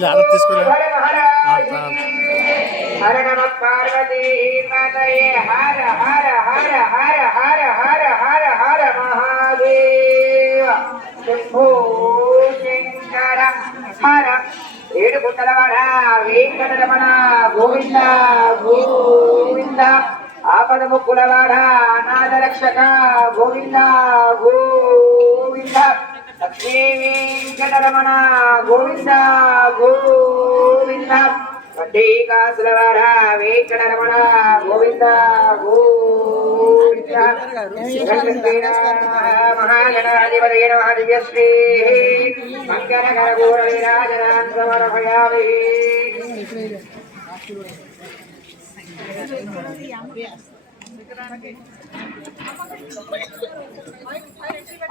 జాగ్రత్త తీసుకురా. హర నమ పార్వతీ పతయే హర హర హర హర హర హర హర హర మహాదేవ శంభో శంకర హర ఏడుగుండలవాడ వెంకటరమణ గోవింద గోవింద ఆపద ముక్కులవాడ అనాథ రక్షక గోవింద గోవింద లక్ష్మీ వెంకటరమణ గోవింద గోవింద వడ్డీకాసులవాడ వెంకటరమణ గోవింద గోవింద మహాగణాధిపతయ నమః దివ్యశ్రీ మంగళకర ఘోర విరాజనాన్ సమర్పయామి.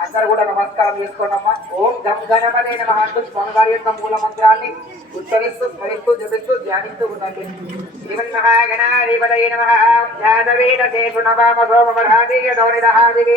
అందరూ కూడా నమస్కారం చేసుకోండమ్మా. ఓం గం గణపతే నమః అంటూ స్వామివారి యొక్క మూల మంత్రాన్ని ఉచ్చరిస్తూ స్మరిస్తూ జపిస్తూ ధ్యానిస్తూ ఉండండి. శ్రీమన్మహాగణాధిపతయే నమః. ధ్యానవేద సేతు నమామ సోమమర్హాదిగ దౌనిదహాదిగే